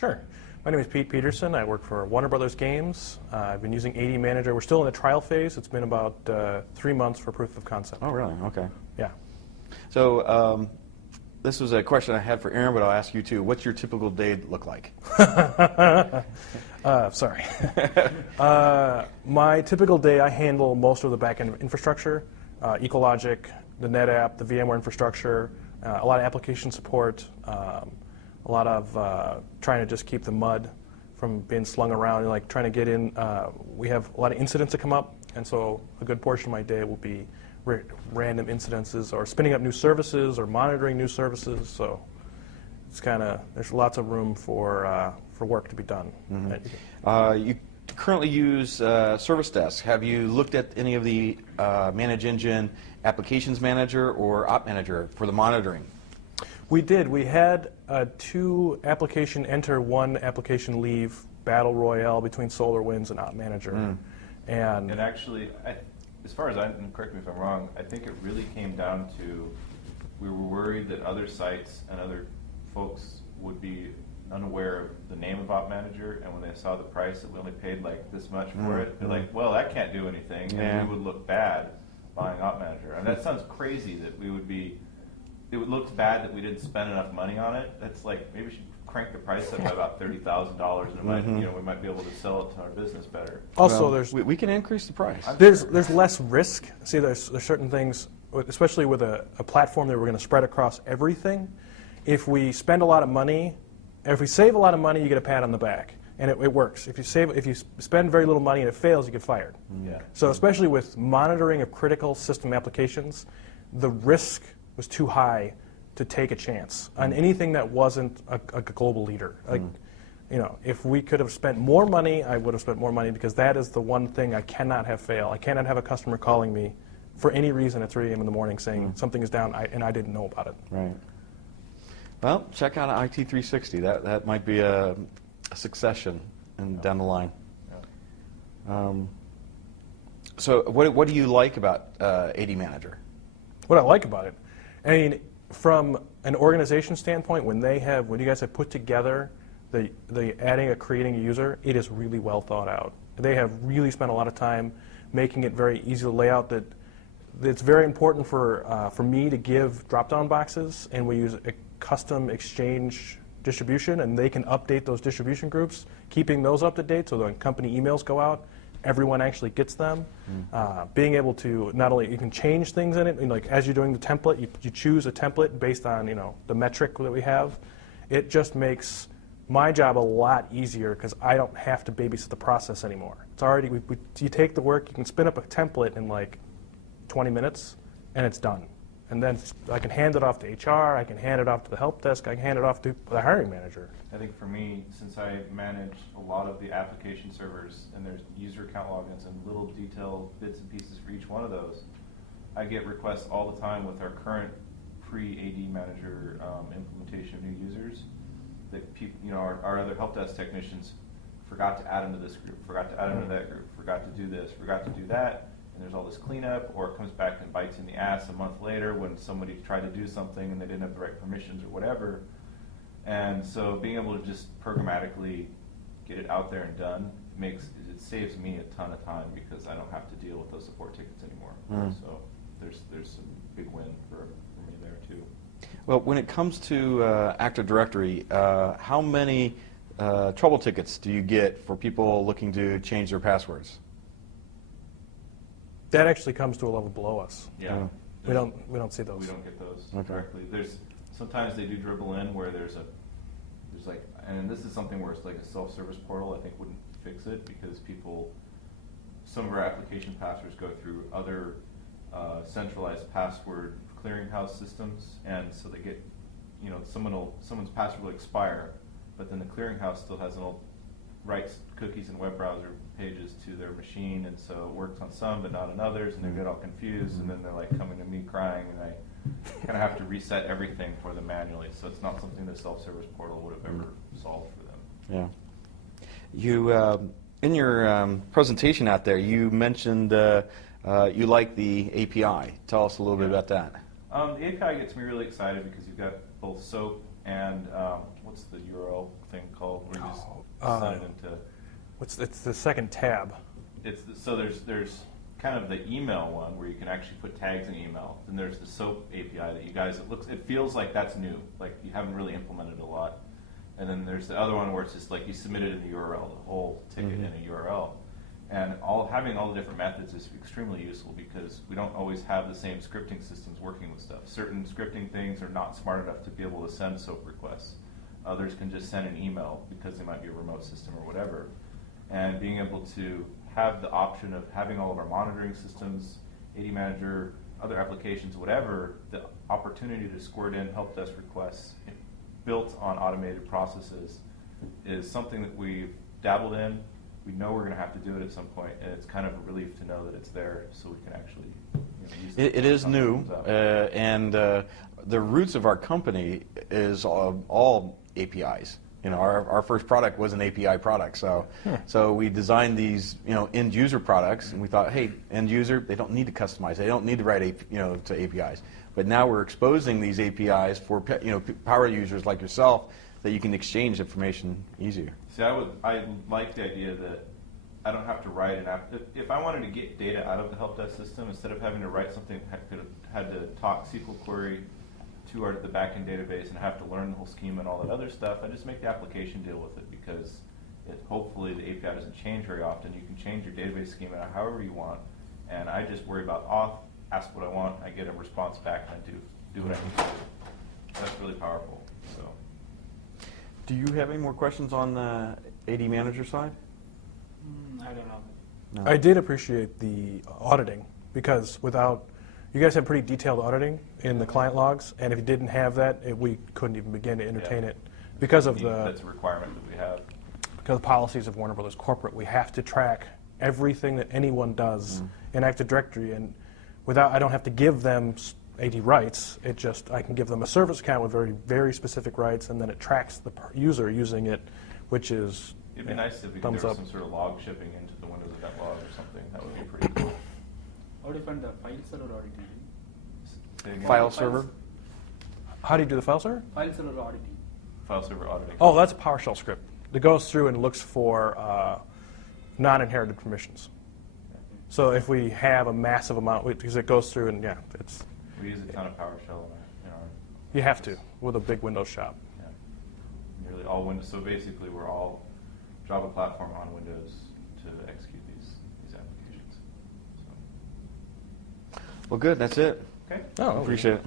Sure. My name is Pete Peterson. I work for Warner Brothers Games. I've been using ADManager. We're still in the trial phase. It's been about 3 months for proof of concept. Oh, really? Okay. Yeah. So this was a question I had for Aaron, but I'll ask you too. What's your typical day look like? Sorry. My typical day, I handle most of the back-end infrastructure, Ecologic, the NetApp, the VMware infrastructure, a lot of application support, a lot of trying to just keep the mud from being slung around and like trying to get in. We have a lot of incidents that come up, and so a good portion of my day will be random incidences or spinning up new services or monitoring new services. So it's kind of, there's lots of room for work to be done. Mm-hmm. You currently use Service Desk. Have you looked at any of the ManageEngine Applications Manager or ADManager for the monitoring? We did. We had 2 application enter, 1 application leave battle royale between SolarWinds and ADManager. And actually, as far as correct me if I'm wrong, I think it really came down to we were worried that other sites and other folks would be unaware of the name of ADManager, and when they saw the price that we only paid like this much for it, they're like, well, that can't do anything, and we would look bad buying ADManager. And that sounds crazy that we would be, it would look bad that we didn't spend enough money on it. That's like, maybe we should crank the price up by about $30,000, and it might, we might be able to sell it to our business better. Also, well, we can increase the price. There's less risk. See, there's certain things, especially with a platform that we're going to spread across everything. If we spend a lot of money, if we save a lot of money, you get a pat on the back, and it works. If you spend very little money and it fails, you get fired. So especially with monitoring of critical system applications, the risk was too high to take a chance on anything that wasn't a global leader. Like, you know, if we could have spent more money, I would have spent more money, because that is the one thing I cannot have fail. I cannot have a customer calling me for any reason at 3 a.m. in the morning saying something is down and I didn't know about it. Right. Well, check out IT360. That might be a succession down the line. So what do you like about ADManager? What I like about it, I mean, from an organization standpoint, when you guys have put together the adding or creating a user, it is really well thought out. They have really spent a lot of time making it very easy to lay out. That it's very important for me to give drop-down boxes, and we use a custom Exchange distribution, and they can update those distribution groups, keeping those up to date so that when company emails go out, everyone actually gets them. Being able to not only, you can change things in it, and like as you're doing the template, you choose a template based on the metric that we have. It just makes my job a lot easier because I don't have to babysit the process anymore. It's already, you take the work, you can spin up a template in like 20 minutes, and it's done. And then I can hand it off to HR, I can hand it off to the help desk, I can hand it off to the hiring manager. I think for me, since I manage a lot of the application servers, and there's user account logins and little detailed bits and pieces for each one of those, I get requests all the time with our current pre-ADManager implementation of new users that people, our other help desk technicians forgot to add them to this group, forgot to add them to that group, forgot to do this, forgot to do that. And there's all this cleanup, or it comes back and bites in the ass a month later when somebody tried to do something and they didn't have the right permissions or whatever. And so being able to just programmatically get it out there and done it saves me a ton of time, because I don't have to deal with those support tickets anymore. So there's some big win for me there too. Well, when it comes to Active Directory, how many trouble tickets do you get for people looking to change their passwords? That actually comes to a level below us. Yeah. We don't see those. We don't get those directly. Sometimes they do dribble in where there's like, and this is something where it's like a self-service portal, I think wouldn't fix it, because some of our application passwords go through other centralized password clearinghouse systems, and so they get, someone's password will expire, but then the clearinghouse still writes cookies and web browser pages to their machine, and so it works on some but not on others, and they get all confused, and then they're like coming to me crying, and I kind of have to reset everything for them manually. So it's not something the self-service portal would have ever solved for them. Yeah. You in your presentation out there, you mentioned you like the API. Tell us a little bit about that. The API gets me really excited because you've got both SOAP and what's the URL thing called? send it into. It's the second tab. So there's kind of the email one where you can actually put tags in email. Then there's the SOAP API that you guys, it feels like that's new, like you haven't really implemented a lot. And then there's the other one where it's just like you submit it in the URL, the whole ticket in a URL. And having all the different methods is extremely useful because we don't always have the same scripting systems working with stuff. Certain scripting things are not smart enough to be able to send SOAP requests. Others can just send an email because they might be a remote system or whatever. And being able to have the option of having all of our monitoring systems, ADManager, other applications, whatever, the opportunity to squirt in help desk requests built on automated processes is something that we've dabbled in. We know we're going to have to do it at some point, and it's kind of a relief to know that it's there so we can actually use it. It is new, and the roots of our company is all APIs. Our first product was an API product, so we designed these end user products, and we thought, hey, end user, they don't need to customize, they don't need to write to APIs. But now we're exposing these APIs for power users like yourself that you can exchange information easier. See, I like the idea that I don't have to write an app. If I wanted to get data out of the help desk system, instead of having to write something, I could have had to talk SQL query to the backend database and have to learn the whole schema and all that other stuff. I just make the application deal with it because hopefully the API doesn't change very often. You can change your database schema however you want, and I just worry about auth, ask what I want, I get a response back, and I do what I need to do. That's really powerful. So, do you have any more questions on the ADManager side? I don't know. No. I did appreciate the auditing because you guys have pretty detailed auditing in the client logs, and if you didn't have that, we couldn't even begin to entertain it because of that's a requirement that we have. Because of policies of Warner Brothers Corporate, we have to track everything that anyone does in Active Directory, and I don't have to give them AD rights. I can give them a service account with very, very specific rights, and then it tracks the user using it, which is It'd be nice if there was some sort of log shipping into the Windows event log or something. That would be pretty cool. How do you find the file server auditing? File server? How do you do the file server? File server auditing. File server auditing. Oh, that's a PowerShell script that goes through and looks for non-inherited permissions. So if we have a massive amount, because it goes through and We use a ton of PowerShell in our you have to with a big Windows shop. Nearly all Windows. So basically, we're all Java platform on Windows to execute these applications. So. Well, good. That's it. Okay. Oh, Appreciate it.